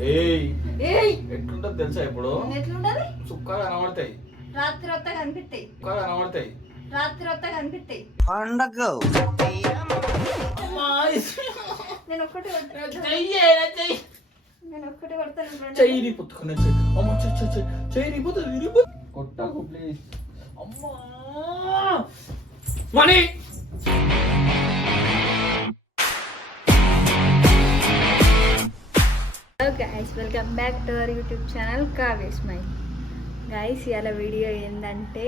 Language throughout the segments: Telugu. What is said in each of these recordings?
ఏయ్. ఏయ్. ఎట్లుంటది తెలుసా ఇప్పుడు? ఎట్లుంటది? సుక్కగా కనబడతాయి. రాత్రి వస్తా కనిపిస్తాయి సుక్కగా కనబడతాయి. రాత్రి వస్తా కనిపిస్తాయి అమ్మా, నేను ఒక్కటి. నేను ఒక్కటి కొడతాను. చెయ్యి ఇరిగిపోతున్నా చెయ్యి. అమ్మ చెయ్యి చెయ్యి ఇరిగిపోతుంది ఇరిగిపోతుంది కొట్టాకు ప్లీజ్ అమ్మా. Money. Guys welcome back to our YouTube channel Kavya smile guys ఇవాళ వీడియో ఏంటంటే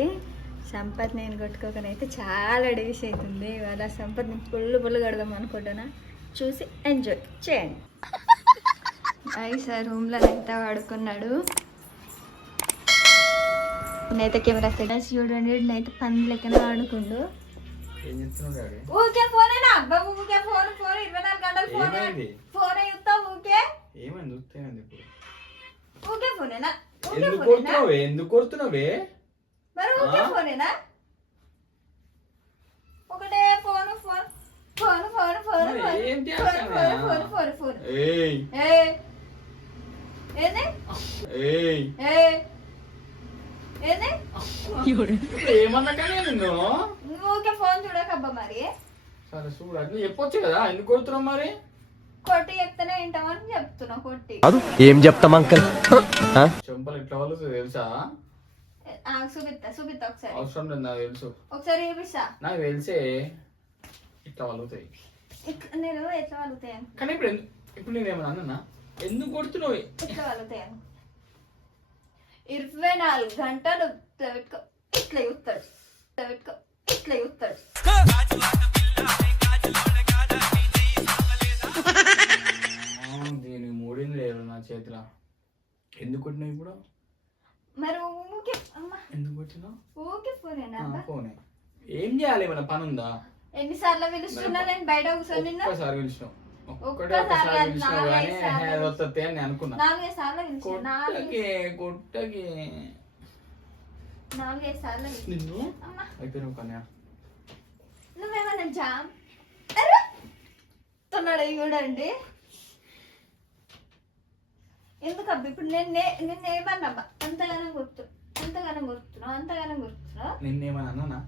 సంపత్ నేను కొట్టుకోకనైతే చాలా డేస్ అవుతుంది ఇవాళ సంపత్ని ఫుల్ ఫుల్ కడదాం అనుకుంటున్నా. చూసి ఎంజాయ్ చేయండి. గైస్ ఆ రూమ్లో అయితే వాడుకున్నాడు? నేనైతే కెమెరా సెటర్స్ చూడండి నేనైతే పని లెక్కన డాడీ? ఊకే ఫోనేనా అబ్బా ఊకే ఫోన్ ఫోన్ ఇరవై నాలుగు గంటలు ఫోన్? ఫోన్ చూస్తావు ఊకే ఏమైంది? వస్తేమైంది ఇప్పుడు ఊకే ఫోనేనా? ఎందుకు ఫోనేనా? కొడుతున్నావే? ఎందుకు కొడుతున్నావే? మరి ఆ? ఫోనేనా? ఒకటే phone phone. Phone phone phone phone. Phone? Phone phone phone ఏయ్. ఏంది? ఏయ్. ఏ ఏంది? ఇప్పుడు ఏమన్నా కానీ నిన్ను? నువ్వు ఊకే ఫోన్ చూడకబ్బా మరి. సరే చూడు నువ్వు చెప్పొచ్చు కదా ఎందుకు కొడుతున్నావు మరి? కొట్టి చెప్తేనే వింటామని చెప్తున్నా కొట్టి. కాదు ఏం చెప్తాం అంకల్? చెంపలు ఎట్లా వాళ్ళు తెలుసా? చూపిస్తా చూపిస్తా ఒకసారి. అవసరం లేదు నాకు తెలుసు. ఒకసారి చూపిస్తా. నాకు తెలిసే ఇట్లా వలుగుతాయి నేను ఎట్లా కానీ ఇప్పుడు ఇప్పుడు నేను ఏమన్నా అన్నా ఎందుకు కొడుతున్నావు? ఇట్లా వాలుతాయని ఇరవై నాలుగు గంటలు ఇట్లా పెట్టుకో ఇట్లా చూస్తాడు. ఇట్లా పెట్టుకో ఇట్లా చూస్తాడు. మూడింది లేదు నా చేతిలో. ఎందుకు కొట్టినావు ఇప్పుడు? మరి ఊకే అమ్మ. ఎందుకు కొట్టినావు? ఊకే ఫోనేనా? ఫోనే. ఏం చేయాలి ఏమైనా పని ఉందా? ఎన్నిసార్లు పిలుస్తున్నా నేను బయట కూర్చొని నిన్ను? ఒక్కసారి పిలిచినావు ఒక్కసారి కానీ అది వస్తుంది అని అనుకున్నా. నాలుగైదు సార్లు పిలిచిన నాలుగు. కొట్టకి. కొట్టకి నాలుగైదు సార్లు పిలిచిన నిన్ను? అమ్మ. అయిపోయినావు కన్యా. నువ్వేమన్నా జామ్? తొన్నాడు చూడండి ఎందుకు అబ్బా ఇప్పుడు నేను నిన్ను ఏమన్నా అంతగానం గుర్తు అంతగానం గుర్తున్నావు? అంతగానం గుర్తున్నావు? నిన్నేమని అన్నానా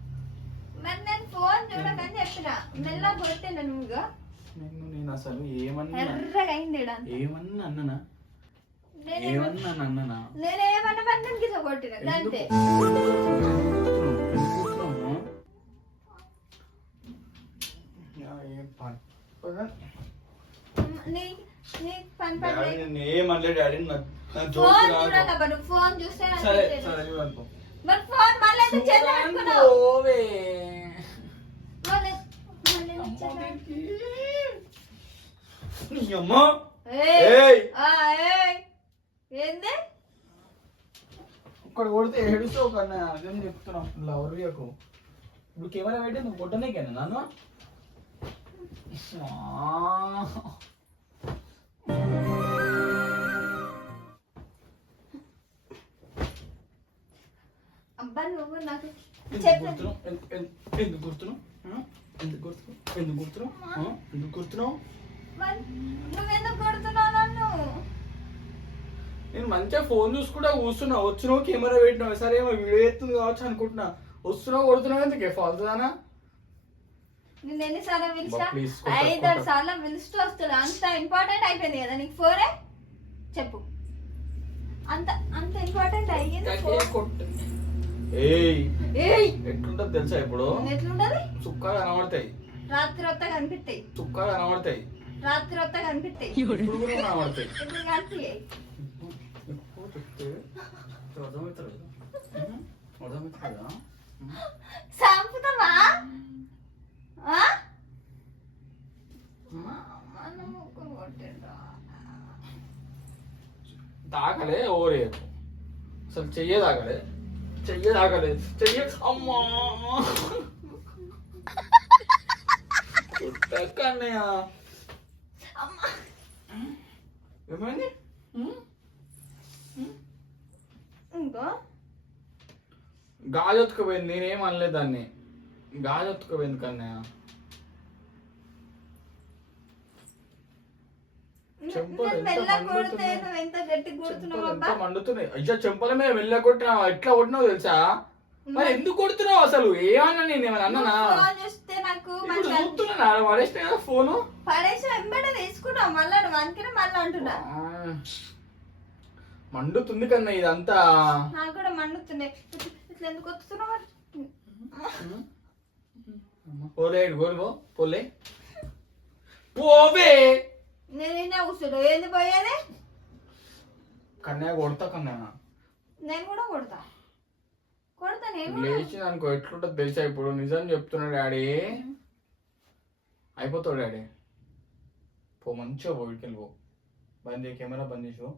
మరి నేను ఫోన్ చూడకని చెప్పిన. మెల్ల కొట్టిన నువ్వుగా నిన్ను నేను అసలు ఏమన్నా ఎర్రగా అయింది ఈడ అంతా. ఏమన్నా అన్నానా? నేను ఏమన్నా అన్నానా? నేనేమన్నా బంధం కింద కొట్టిన? అంతే. నీ ఫోన్ ఫోన్ చూస్తే మరి ఫోన్ మళ్ళీ ఏంది? ఇక్కడ కొడితే ఏడుస్తావు కన్నా అదేం చెప్తున్నావు లవర్ యొక్క ఇప్పుడు కెమెరా పెట్టి నువ్వు కొట్టనేకేనా నన్ను. అబ్బా నువ్వు నాకు ఎందుకు గుర్తున్నావు? ఎందుకు గుర్తున్నావు? ఎందుకు గుర్తున్నావు? ఎందుకు గుర్తున్నావు? ఆ? ఎందుకు గుర్తున్నావు? మరి నువ్వెందుకు కొడుతున్నావు నన్ను? నేను మంచిగా ఫోన్ చూసుకుంటా కూర్చున్నా. వచ్చినావు కెమెరా పెట్టినావు సరే ఏమో వీడియో ఎత్తుంది కావచ్చు అనుకుంటున్నా. వస్తున్నావు కొడుతున్నావు? ఎందుకే? ఫాల్తుదానా? నిన్ను ఎన్నిసార్లు పిలిచినా? ఐదారు. సార్లు పిలుస్తూ వస్తున్నా అంత ఇంపార్టెంట్ అయిపోయింది కదా నీకు ఫోనే చెప్పు. అంత అంత ఇంపార్టెంట్ అయ్యింది ఎట్లుంటది తెలుసా ఇప్పుడు? ఎట్లుంటది? చుక్కగా కనబడతాయి. రాత్రి వస్తా కనిపిస్తాయి చుక్కగా కనబడతాయి. రాత్రి వస్తా కనిపిస్తాయి ఇప్పుడు కూడా కనబడతాయి. ఇప్పుడు అర్థమవుతుంది అర్థమవుతుంది తాగలే ఓరేపు అసలు చెయ్యే తాగలే. చెయ్యే తాగలే. చెయ్య అమ్మా. కన్నయ్య. ఏమైంది? ఇంకో. గాజొత్తుకుపోయింది నేనేం అనలేదు దాన్ని. గాజొత్తుకుపోయింది కన్నయ్య. చెంపలు ఎంత మండుతున్నాయి. అయ్యా చెంపల మీద వెళ్ళ కొట్టినా ఎట్లా కొట్టినావు తెలుసా? మరి ఎందుకు కొడుతున్నావు అసలు? ఏమన్నా నేను ఏమన్నా అన్నానా? చూస్తే నాకు చూస్తున్నా పడేసిన ఫోను? వెంబడే తీసుకున్నావు మళ్ళా మళ్ళీ అంటున్నా. మండుతుంది కన్నా ఇదంతా. నాకు కూడా మండుతున్నాయి. ఇట్లా ఎందుకు వస్తున్నావు? పోలే గోలుగో పోలే. పోవే! నేను నిన్న కూర్చుంటా. ఏంది పోయేది కన్యా కొడతా కన్యా నేను కూడా కొడతా. కొడతా నేను కూడా లేచి అనుకో ఎట్లుంటుంది తెలుసా ఇప్పుడు. నిజం చెప్తున్నా డాడీ. అయిపోతావు డాడీ. పో మంచిగా పో వీటికి పో. బంద్ చేయి కెమెరా బంద్ చేసి పో.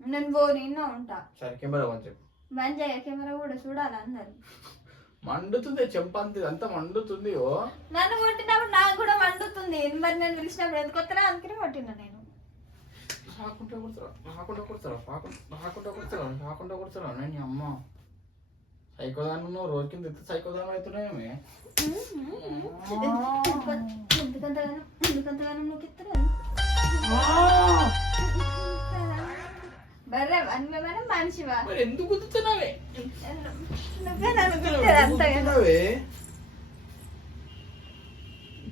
నేను పో నిన్న ఉంటా. సరే కెమెరా బంద్ చెప్పు బంద్ చేయ కెమెరా కూడా చూడాలి అందరు మండుతుంది చెంపంతి అంతా మండుతుంది ఓ. నన్ను కొట్టినప్పుడు నాకు కూడా మండుతుంది. మరి నేను పిలిచినప్పుడు ఎందుకు వస్తారా అందుకనే కొట్టినా నేను. రాకుండా కొడతారా? రాకుండా కొడతారా? రాకుండా కొడతారా? రాకుండా కొడతారా? నేను అమ్మ. సైకోదాన్ని ఉన్నావు రోజు కింద ఎంత సైకోదానం అవుతున్నాయేమే ఎందుకంతగానో ఎందుకంతగానో నువ్వు బర్రె అన్వేమైనా మనిషివా? మరి ఎందుకు గుర్తున్నావే నువ్వే నన్ను తిట్టేది అంతగానో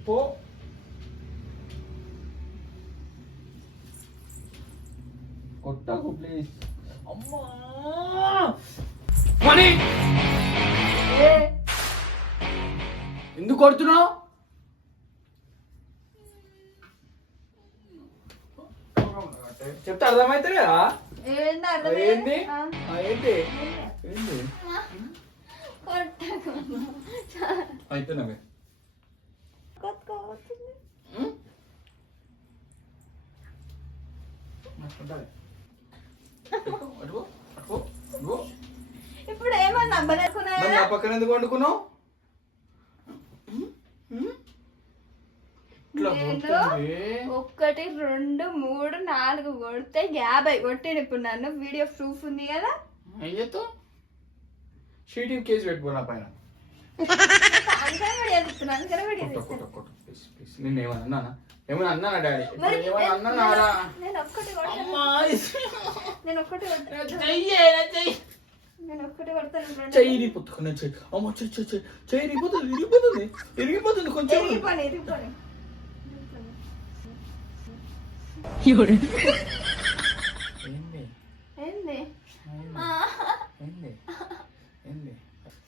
పో. కొట్టకు ప్లీజ్ అమ్మా! మణి ఎందుకు కొడుతున్నావు? చెప్తే అర్థమైతే కదా ఏంటి? ఏంటి ఏంటి ఇప్పుడు ఏమన్నా పక్కన ఎందుకు వండుకున్నావు? ఒకటి రెండు మూడు నాలుగు కొడితే యాభై. కొట్టేది ఇప్పుడు నన్ను. వీడియో ప్రూఫ్ ఉంది కదా? అయ్యతో షీటింగ్ కేసు పైన. నేను ఏమన్నా ఏమైనా డాడీ? నేను ఒక్కటి నేను ఒక్కటి చెయ్యి పొత్తుకున్నా అమ్మ ఇరిగిపోతుంది కొంచెం.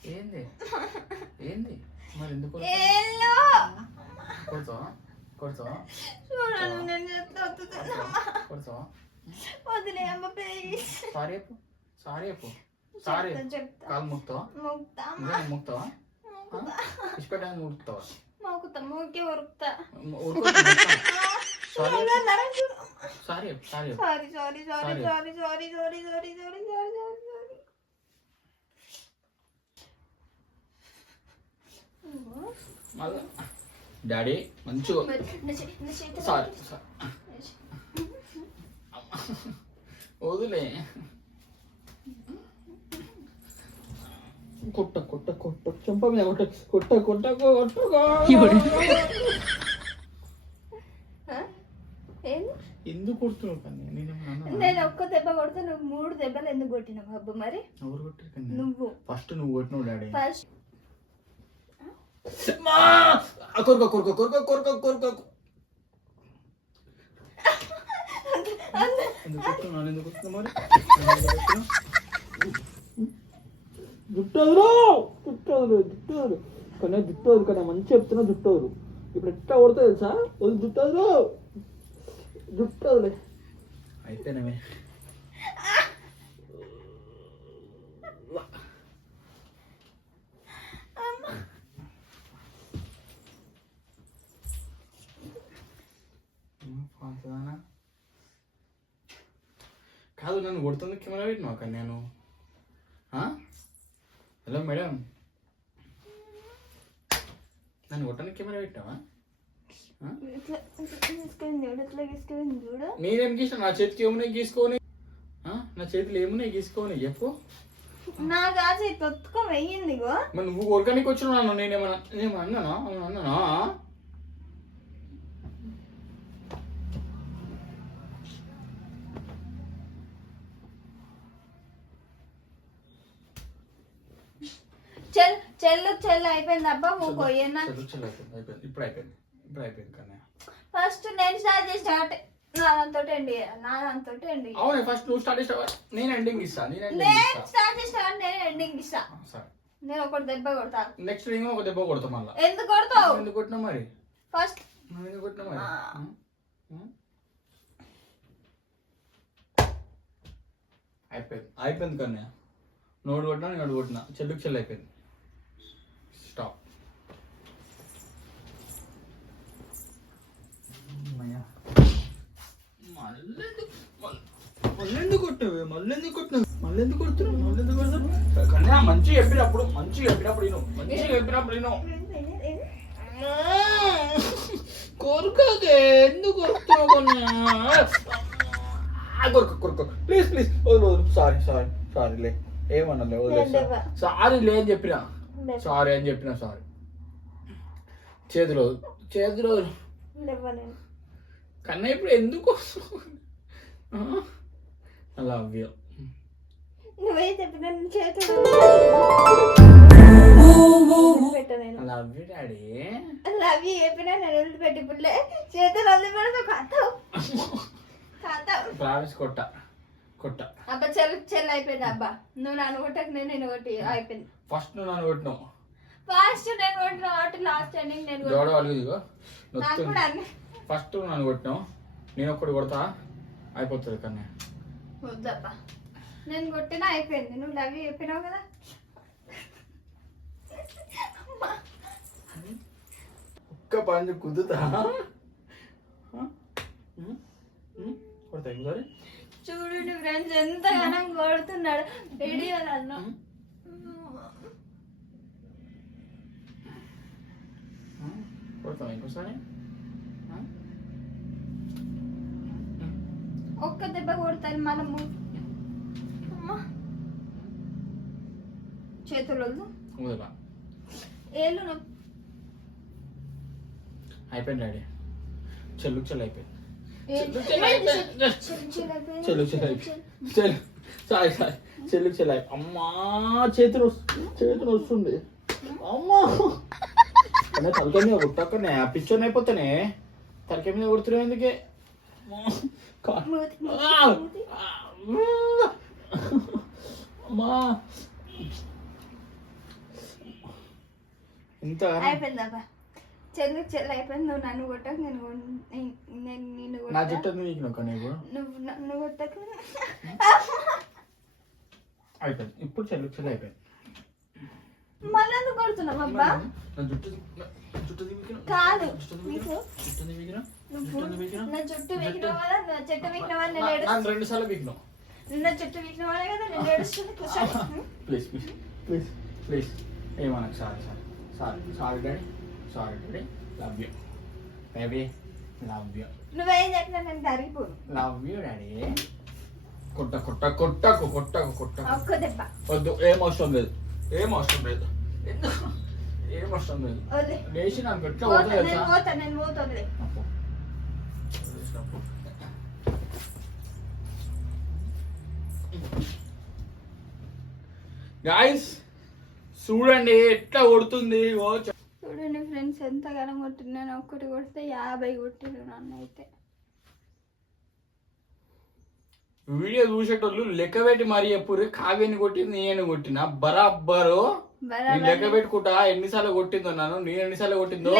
ఏంది? ఏంది? మరి ఎందుకు కొడుతా కొడుతా నేను చెప్తా కొడుతా సారీ సారీ అప్పు సారీ కాలు ముక్తావా? ముక్తా ముక్తావా? ఇష్టపడ్డానికి ఉరుకుతావా ముక్కుతా ముక్కే ఉరుకుతా ఉరుకుతా sorry sorry sorry sorry sorry Sorry. Sorry sorry sorry sorry sorry sorry sorry sorry మళ్ళా? డాడీ మంచిగా. సారీ వదిలే. కొట్ట కొట్ట కొట్ట చెంప మీద కొట్ట కొట్ట కొట్ట కొట్టుకో ఆ? ఏంది ఎందుకు కొడుతున్నావు నేనేమన్నా నేను ఒక్క దెబ్బ కొడితే నువ్వు మూడు దెబ్బలు ఎందుకు కొట్టినావు అబ్బు మరి? ఎవరు కొట్టారు కన్నా నువ్వు. ఫస్ట్ నువ్వు కొట్టినావు డాడీ. ఫస్ట్ కొరుకో కొరుకో కొరుకో కొరుకో కొరుకో ఎందుకు కొడుతున్నావు ఎందుకు కొడుతున్నావు? మరి ఎందుకు కొడుతున్నావు? జుట్టోదురు జుట్టోదురు జుట్టోదురు. కానీ జుట్టోదు కానీ మంచి చెప్తున్నా జుట్టోదురు ఇప్పుడు ఎట్లా కొడతా తెలుసా? వదిలి జుట్టోదురు. జుట్టోదులే అయితేనేమే. కాదు నన్ను కొడుతుంది కెమెరా పెట్టినావు అక్కడ నేను? Hello madam. నన్ను కొట్టడానికి కెమెరా పెట్టావా? నేనేం గీసిన నా చేతికి ఏమున్నాయి గీసుకోని? నా చేతిలో ఏమున్నాయి గీసుకోని? చెప్పు. నువ్వు కోరికనికి వచ్చిన నేనేమన్నా అన్నానా? చెల్లు చెల్లు అయిపోయింది అబ్బా ఇప్పుడు అయిపోయింది. ఇప్పుడు అయిపోయింది కన్నయ్య. ఫస్ట్ నేను స్టార్ట్ చేసి స్టార్ట్ నా దాంతో ఎండి నా దాంతో ఎండి అవునే ఫస్ట్ నువ్వు స్టార్ట్ చేసావా? నేను ఎండింగ్ ఇస్తా నేను ఎండింగ్ నేను స్టార్ట్ నేను ఎండింగ్ ఇస్తా. సరే. నేను ఒకటి దెబ్బ కొడతా. నెక్స్ట్ రింగ్ ఒక దెబ్బ కొడతాం మళ్ళా. ఎందుకు కొడతావు? ఎందుకు కొట్టినా మరి? ఫస్ట్ నువ్వు ఎందుకు కొట్టినా మరి? అయిపోయింది. అయిపోయింది కన్నయ్య. నోడు కొట్టినా నేను నోడు కొట్టినా. చెల్లుకు చెల్లి అయిపోయింది. మళ్ళీ ఎందుకు కొట్టినవి మళ్ళీ ఎందుకు కొట్టినవి? మళ్ళీ ఎందుకు కొడుతున్నావు? మళ్ళీ ఎందుకు కొడుతున్నావు? కన్నయ్య మంచిగా చెప్పినప్పుడు మంచిగా చెప్పినప్పుడు విను. మంచిగా చెప్పినప్పుడు విను. కొరకదే ఎందుకు కొరుకుతున్నావు కొరకు కొరకు ప్లీజ్ ప్లీజ్ వదిలు వదిలు. సారీ సారీ సారీ లే. ఏమన్నా లేవా. సారీ లే అని చెప్పిన. సారీ అని చెప్పిన సారీ చేతిలో చేతిలో కన్నా ఇప్పుడు ఎందుకు అలా అవ్య నువ్వే చెప్పిన పెట్ట. డాడీ లవ్ యూ చెప్పినా నేను వదిలిపెట్టి పుల్లే చేతులు ప్రామిస్ కొట్ట. కొట్ట. అబ్బా చెల్లి చెల్లి అయిపోయింది అబ్బా. నువ్వు నన్ను కొట్టక నేను నేను కొట్టి అయిపోయింది. ఫస్ట్ నువ్వు నన్ను కొట్టినావు. ఫస్ట్ నేను కొట్టిన లాస్ట్ ఎండింగ్ నేను నాకు కూడా అన్ని ఫస్ట్ నన్ను కొట్టినావు. నేను ఒక్కటి కొడతా అయిపోతుంది కన్నా వద్దబ్బా నేను కొట్టినా అయిపోయింది. నువ్వు లవ్ చెప్పినావు కదా. ఒక్క పంజు కుదుతా. కొడతా ఇంకోసారి చూడండి ఫ్రెండ్స్ ఎంత ఘనం కొడుతున్నాడు. వీడియోలలో కొడతావా ఇంకోసారి? ఒక్క దెబ్బ కొడతాను మనము. చేతులు ఏళ్ళు అయిపోయింది డాడీ. చెల్లు చెల్లు అయిపోయింది. చెల్లు చెల్లు. చెల్లు సారీ సారీ. చెల్లు చెల్లు అమ్మా చేతులు చేతులు వస్తుంది అమ్మా. అనే తలకాయ మీద తలకాయ మీద కొడుతున్నావు ఎందుకే అమ్మా. ఇంత అయిపోయిందబ్బా చెల్లు చెల్లు అయిపోయింది నువ్వు నన్ను కొట్టకు నేను నేను- నేను నిన్ను నా కొట్టా జుట్టు నీకు నొక్క నీకు నువ్వు నన్ను కొట్టకు అయిపోయింది ఇప్పుడు చెల్లు చెల్లు అయిపోయింది మళ్ళీ కొడుతున్నావు అబ్బా నా జుట్టు జుట్టు కాదు. మీకు జుట్టు నా జుట్టు కదా నా చెట్టు వీకిన వాళ్ళు నేను ఏడుస్తు- రెండు సార్లు బిగినావు నా జుట్టు వీకిన వాళ్ళే కదా నేను ఏడుస్తుంది కూర్చొని please please please please. ఏమనకు sorry sorry sorry sorry daddy sorry daddy love you. Baby love you. నువ్వేం చెప్పినా నేను కరిగిపోను లవ్ యూ డాడీ. కొట్ట కొట్ట కొట్టకు కొట్టకు కొట్టకు. ఒక్క దెబ్బ. వద్దు ఏం అవసరం లేదు. ఏం అవసరం లేదు? ఏం అవసరం లేదు. లేచి నాకు పోతుంది గాయస్ చూడండి ఎట్లా కొడుతుంది చూడండి ఫ్రెండ్స్ ఎంత గనం కొట్టినాను ఒక్కటి కొడితే యాభై కొట్టిరు నన్ను అయితే. వీడియో చూసేటోళ్ళు లెక్క పెట్టి మరీ ఎప్పుడు కావ్యని కొట్టింది నేను కొట్టిన. బరాబ్బరు నేను లెక్క పెట్టుకుంటా ఎన్నిసార్లు కొట్టిందో నన్ను నేను ఎన్నిసార్లు కొట్టిందో.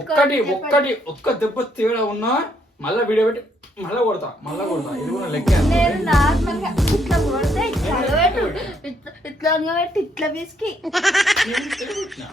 ఒక్కటి ఒక్కటి ఒక్క దెబ్బ తేడా ఉన్నా మళ్ళా వీడియో పెట్టి మళ్ళా కొడతా మళ్ళా కొడతా. ఇది కూడా లెక్క నేను నార్మల్గా ఇట్లా కొడితే ఇట్లా పెట్టు ఇట్లా ఇట్లా పెట్టి ఇట్లా